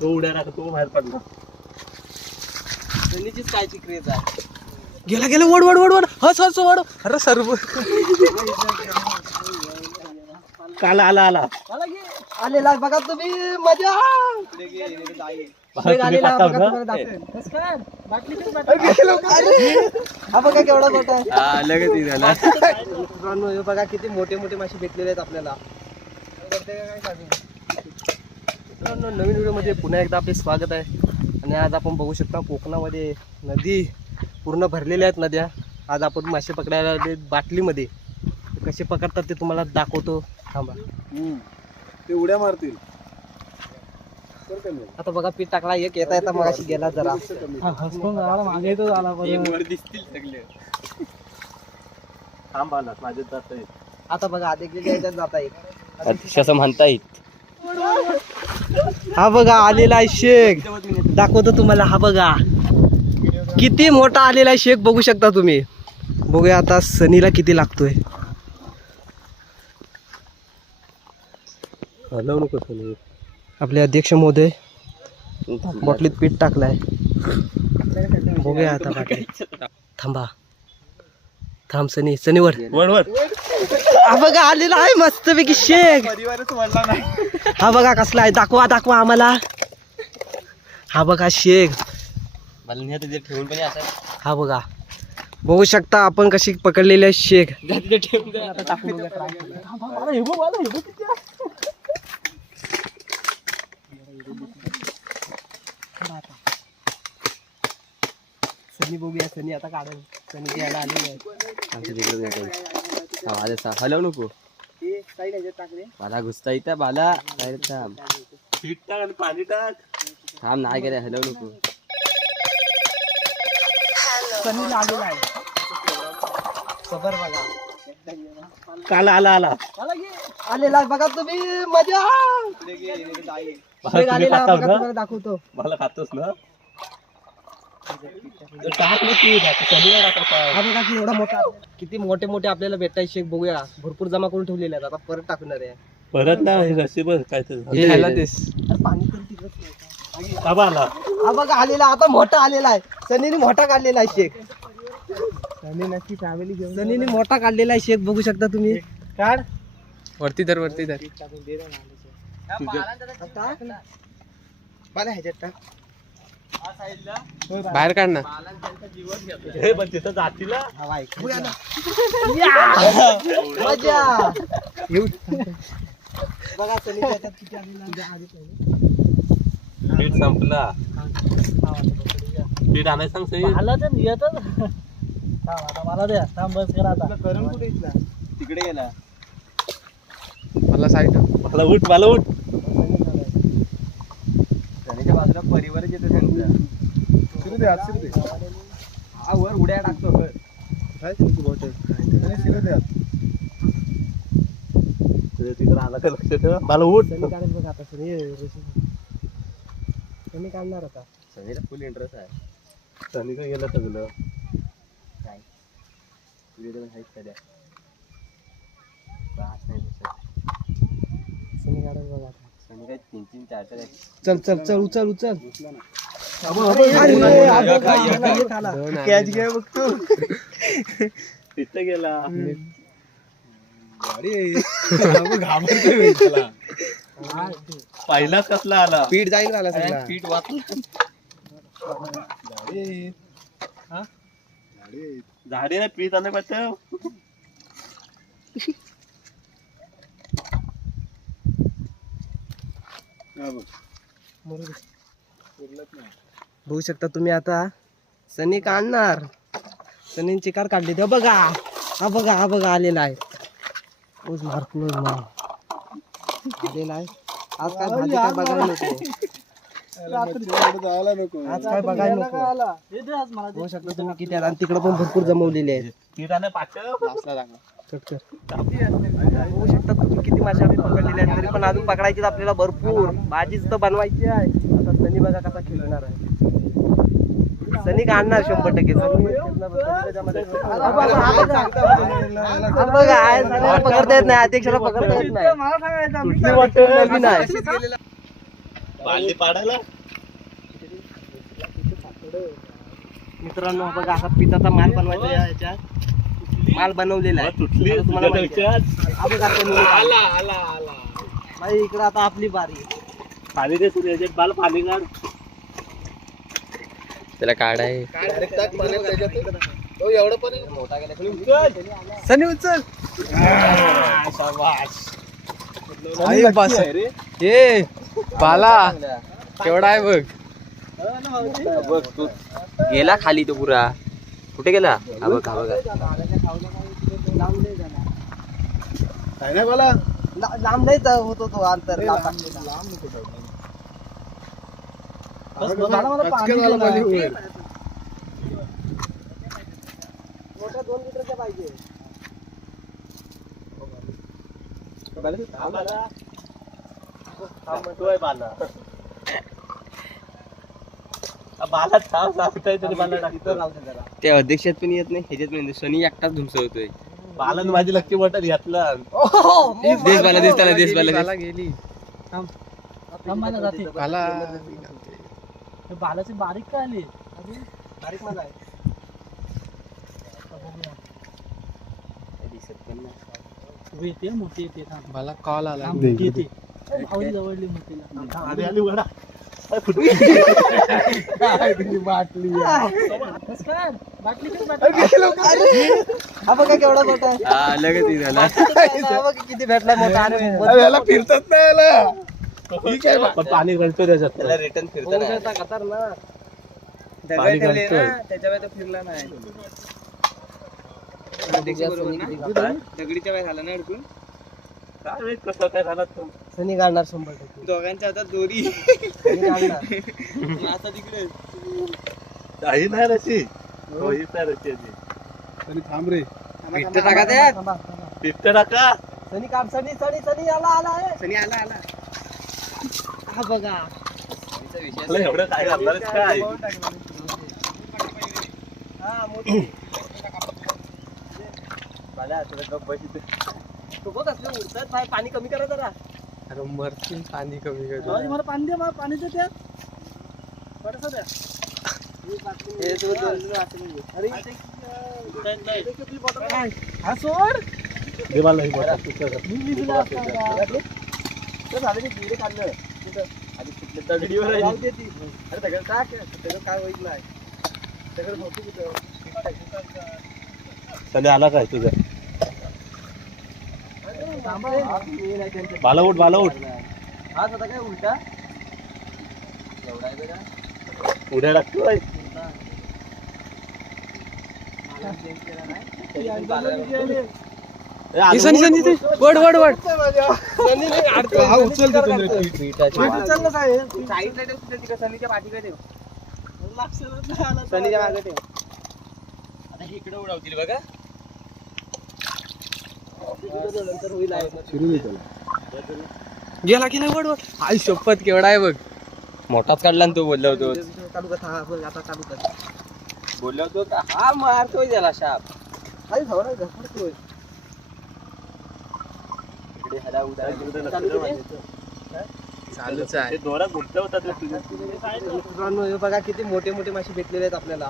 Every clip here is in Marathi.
तो उड्या टाकत तो बाहेर पडला. सनीचीच कायची क्रेज आहे? गेला गेला वड वड वड वड. हस हस वड. अरे सर्व. काला आला आला. आलेला बघा तुम्ही मजा. आलेला हा बघा केवढा मोठा आहे. मित्रांनो, हे बघा किती मोठे मोठे मासे भेटलेले आहेत आपल्याला. मित्रांनो नवीन व्हिडिओमध्ये पुन्हा एकदा आपले स्वागत आहे. आणि आज आपण बघू शकता कोकणामध्ये नदी पूर्ण भरलेल्या आहेत नद्या. आज आपण मासे पकडायला आले बाटलीमध्ये. कसे पकडतात ते तुम्हाला दाखवतो. थांबा. ते उड्या मारतील. आता बघा पीठ टाकला एक येता येता मग गेला जरा. मागे तो झाला दिसतील सगळे. थांब माझ्यात जात आता बघा आधी याच्यात जाता येईल अतिशय म्हणता येत हा बघा आलेला आहे शेख. दाखवतो तुम्हाला हा बघा. किती मोठा आलेला आहे शेख बघू शकता तुम्ही. बघूया आता सनीला किती लागतोय. हलवू नको सनी. आपले अध्यक्ष महोदय बॉटलीत पीठ टाकलाय. बघूया आता बाटली थांबा. थांब सनी सनीवर. वर वर. हा बघा आलेला आहे मस्तपैकी शेख परिवारच वाढला नाही. हा बघा कसला आहे. दाखवा दाखवा आम्हाला. हा बघा शेख मला तिथे ठेवून पण असं. हा बघा. बघू शकता आपण कशी पकडलेली आहे शेख सनी बघूया सनी आता काढेल. सनी घ्यायला आमच्या तिकडे माझ्या हलवू नको. मला घुसता येतं बाला. बाहेर थांब. पीठ टाक आणि पाणी टाक. थांब नाही गेले हलवू नको. बघा. काला आला आला. आलेला बघा तुम्ही मजा. शेख आलेला आहे, बघा तुम्हाला दाखवतो. मला खातोस ना टाक ना पीठ आता सनीला टाकायचं. हा बघा की एवढा मोठा किती मोठे मोठे आपल्याला भेटताय शेक बघूया. भरपूर जमा करून ठेवलेले आहेत आता. परत टाकणार आहे परत काय ते पाणी तर तिकडंच नाही का? बाबा आला हा बघा आलेला आता मोठा आलेला आहे. सनीने मोठा काढलेला आहे शेक सनीने मोठा काढलेला आहे शेक बघू शकता तुम्ही. काढ. वरती धर वरती धर बाहेर काढ ना हे पण आहे. आधी पाहिलं. पीठ संपला. पीठ आणायला सांग सई. मला द्या थांब बस करा आता. तिकडे गेला. मला साईड मला उठ मला उठ. बाजूला परिवारच येतो त्यांचा. शिरू दे आत शिरू दे. हा वर उड्या टाकतो वर काय शिरू बॉटल शिरू दे तिकडे आला का लक्ष ठेव? मला उठ. बघा आता सनी सनी काढणार आता. सनीला फुल इंटरेस्ट आहे. सनी का गेलं सगळं? तुझ्याकडे त्रास नाही दिसत सनी बघा आता. काय तीन तीन चार चार चल चल चल उचल उचल. कॅच घ्या बघ तू. तिथं गेला. पहिलाच कसला आला? पीठ जाईल झाला सगळा. पीठ वाचलं झाडे नाही पीठ आणा पाठव बघू. शकता तुम्ही आता. सनी काढणार सनी चिकार काढली ते. बघा. हा बघा हा बघा आलेला आहे. क्लोज मार क्लोज मार. आलेला आहे. आज काय भाजी काय बघायला नको. आज काय बघायला नको. बघू शकता तुम्ही किती आहेत आणि तिकडे पण भरपूर जमवलेले आहेत. कर. बघू शकता किती मासे आम्ही पकडलेले आहेत तरी पण अजून पकडायचे आपल्याला भरपूर. भाजीच तर बनवायची आहे. आता सनी बघा कसा खेळणार आहे. सनी काढणार शंभर टक्के? बघा, पकडता येत नाही अध्यक्षाला पकडता येत नाही. पाडायला? मित्रांनो बघा असा पिठाचा माल बनवायचा आहे याच्यात. माल बनवलेला आहे. तुटली तुम्हाला माहिती आहे. हा. आला आला आला. इकडे आता आपली बारी पाणी दे सूर्याचे बाल पाणी काढ. त्याला काढाय सनी उचल. बस. ए बाला. केवढा आहे बघ. बघ तू गेला खाली तो पुरा. कुठे गेला हा बघ हा बघा ला- लांब नाही जा- होतो तो अंतर लांब मला- मला पाणी दे ना. मोठ्या दोन लिटरच्या पाहिजे बाला तरी मला इथं राहू दे जरा. ते अध्यक्षात पण येत नाही? ह्याच्यात पण शनी एकटाच धुमसवतोय बालन माझी लक्की बॉटल घातला. देश बाला देश बाला. गेली. बाला बालाची बारीक काय आली? बारीक मला आहे. दिसत पण नाही. येते मोठी येते थांब. बाला कॉल आला. येते. जवळली मोठीला. आली आली उघडा. बाटली काय बाटली हा बघा केवढा मोठा आहे हा लगेच हे झाला हा बघा किती भेटला मोठा आणि फिरतात पण पाणी घालतो त्याच्यात त्याला रिटर्न फिरताना पाणी घालतोय वेळेत फिरला नाही दगडीच्या वेळ झाला ना अडकून काय माहीत कसं काय झालं तो. सनी काढणार शंभर टक्के. दोघांच्या हातात दोरी. सनी काढणार आता तिकडे. काही नाही रशी होईच नाही रशी. थांब रे. पिट्ट टाका त्यात थांबा, थांबा. पित्त टाका सनी काढ सनी सनी सनी आला आला आहे. सनी आला आला. हा बघा. एवढं काय हा मोठी तुला गप्प बाहेर पाणी कमी करा जरा. अरे मरतील पाणी कमी दे, मला पाणी दे मला पाणी दे थोडंसं द्या. हे तो- तो- अरे हा सोड दे मला ही बॉटल तुझं. मी मी दिला असता का? ते झालं काढलं. आधी कुठल्या दगडीवर आहे. जाऊ दे ती. अरे दगड टाक दगड काय होईल नाही. दगड मोठी कुठं? सनी आला काय तुझा? थांबा रे. मी नाही त्यांच्या- बाला उठ हा आता काय उलटा उड्या टाकतोय ए, आलू. सनी सनी ते वड वड वड. हा उचल साईडला ठेव सनीच्या पाठीकडे ठेव. सनीच्या मागे ठेव. आता इकडे उडवतील बघा. गेला गेला वड वड आई शपथ केवढा आहे बघ. मोठाच काढला ना तो बोलला होतो. बोलला होतो का? हा मारतोय त्याला शाप. चालूच आहे. दोरा गुंतल्या होतात रे तुझ्या. मित्रांनो हे बघा किती मोठे मोठे मासे भेटलेले आहेत आपल्याला.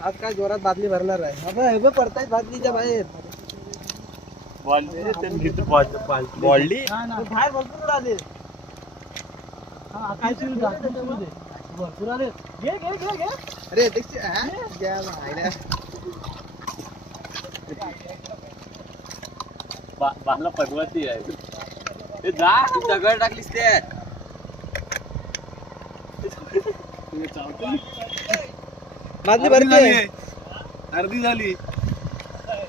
आज काय जोरात बादली भरणार आहे. हे बघ पडतायत बादलीच्या बाहेर. ते. ते बाहेर भरपूर आले. हा, काय. भरपूर आले. घे घे घे घे. अरे हा? बाला पदवाची आहे. ते जा. तू दगड टाकलीस भरते अर्धी झाली.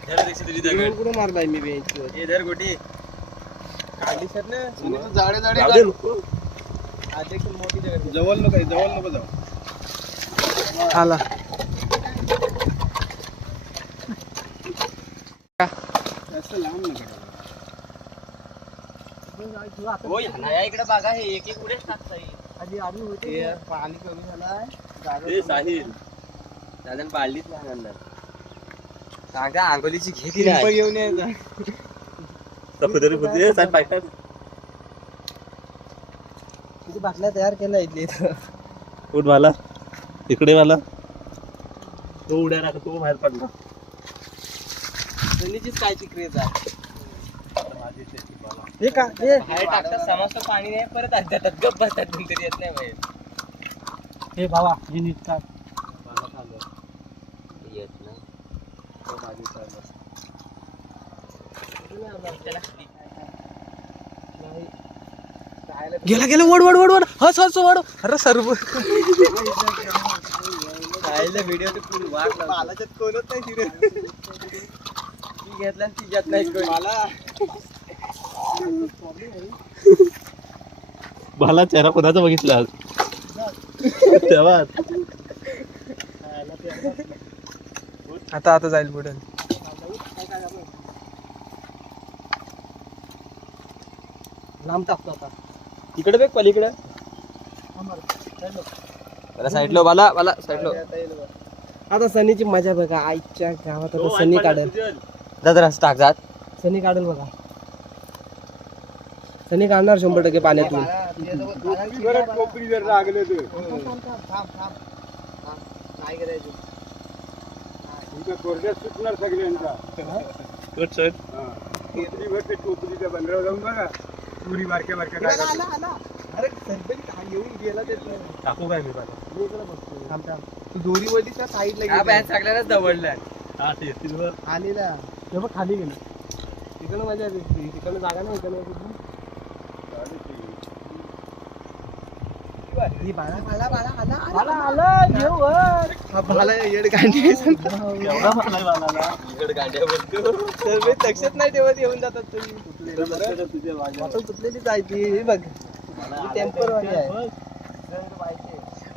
तुझी दगड. कुठं मारलाय मी बेंचवर हे धर गोटी. काढली सर ना? जाडे जाडे मोठी जवळ नको जवळ नको जाऊ. आला. जास्त लांब नका हो या इकडे बघा हे एक एक टाकता आधी आधी होते. पाणी कमी झालाय. ए, साहिल. दादा पाळलीच लहान सांगा आंघोलीची घे तिला. घेऊन यायचा? सफदरी बुद्धी साहेब पाहिजे किती बाटल्या तयार केल्या इथली उठ मला इकडे मला तो उड्या टाक तो बाहेर पडला. सनीचीच काय क्रेज आहे हे का हे? बाहेर टाकतात समजतं पाणी नाही परत आणतात. गप्प बसतात नंतर येत नाही बाहेर. हे भावा हे नीट का येत नाही गेला गेला वड वड वड वड. हस हस वड. अरे सर्व. व्हिडिओ ते पूर्ण वाट बालाच्यात कोणच नाही तिथे ती घेतला आणि ती घेत नाही कोणी. मला मला चेहरा कोणाचा बघितला आज? तेव्हा. आता आता जाईल पुढे. लांब टाकतो आता. इकडे बघ पलीकडे. साईडलो बाला बाला साईडलो आता सनीची मजा बघा आईच्या गावात आता सनी काढेल. जात रस टाक जात सनी काढेल बघा. सनी काढणार शंभर टक्के पाण्यातून. उठ, उठ. टाकू काय मी मला तू दोरी वरती त्या साईडला सगळ्यांनाच दवडलं हा ते येतील बघ. आलेला. ते बघ खाली गेलं. तिकडं मजा येते. तिकडनं जागा नाही इकडनं ही बाळा बाळा बाळा आला बाळा आला. घेऊ वर. हा बाळा येड गांडी एवढा मला बाळाला. तर मी लक्षात नाही ठेवत येऊन जातात तुम्ही. बॉटल हे बघ. टेम्परवारी आहे.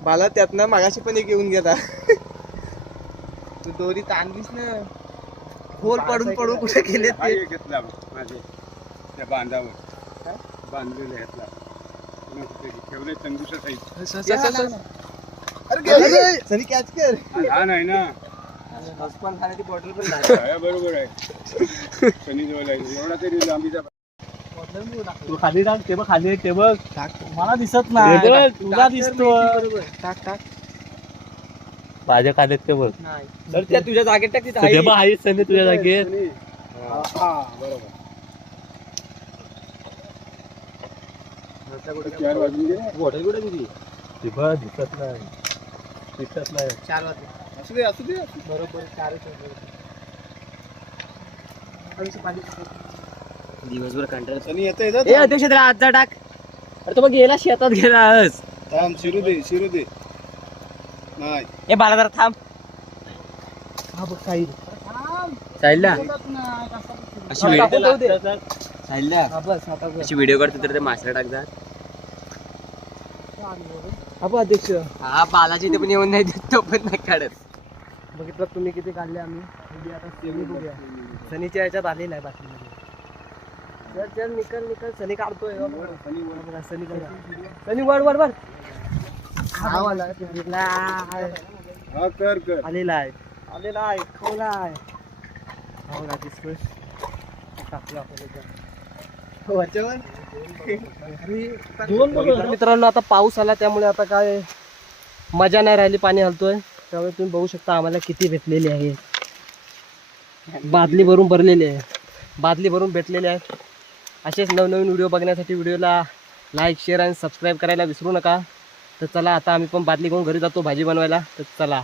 मला त्यातनं मागाशी पण एक येऊन गेला. तू दोरी ताणलीस ना. खोल पडून पडून कुठे गेले ते? घेतला माझे. त्या बांधावर. बांधलेले घेतला ठेवले तंगुसा साईज सरी कॅच कर. लहान आहे ना. हसपान खाण्याची बॉटल पण आहे, बरोबर आहे. शनी जवळ आहे एवढा तरी लांबीचा तू खाली टाक ते बघ खाली आहे, ते बघ. मला दिसत बघ, तुला दिसतो टाक टाक. माझ्या खाली ते बघ. नाही. तर त्या तुझ्या जागेत टाक तिथं आहे. बघ आहेच सनी तुझ्या जागेत. हा बरोबर. चार वाजून गेले. बॉटल कुठे दिली ते बघ दिसत नाही. दिसत नाही. चार वाजले. असू दे असू दे बरोबर. दिवसभर कंटाळा. शनी येतं ए येतं अध्यक्ष त्याला आत जा टाक. अरे तो मग गेला शेतात गेला हस थांब शिरू दे शिरू दे. नाही. ए बाला जरा थांब. हा बघ काही साईडला अशी व्हिडिओ अशी व्हिडिओ करतो तर ते माश्याला टाक बघ अध्यक्ष. हा बालाची इथे पण येऊन नाही देत तो पण नाही काढत. बघितलं तुम्ही किती काढले आम्ही? आता सनी बघूया. सनीच्या याच्यात आलेला आहे बाटलीमध्ये चल चल निकल निकल. सनी काढतोय. बघ. बघा, सनी काढतोय. सनी वर वर वर हा वाला, आलेला आहे. हा कर कर. आलेला आहे. आलेला आहे. खोला आहे. हो ना दिसतोय. टाकलं आपण याच्यात. मित्रांनो आता पाऊस आला त्यामुळे आता काय मजा नाही राहिली पाणी हलतोय. त्यामुळे तुम्ही बघू शकता आम्हाला किती भेटलेली आहे. बादली भरून भरलेली आहे. बादली भरून भेटलेले आहे. असेच नवनवीन व्हिडिओ बघण्यासाठी व्हिडिओला लाईक शेअर आणि सबस्क्राईब करायला विसरू नका. तर चला आता आम्ही पण बादली घेऊन घरी जातो भाजी बनवायला. तर चला.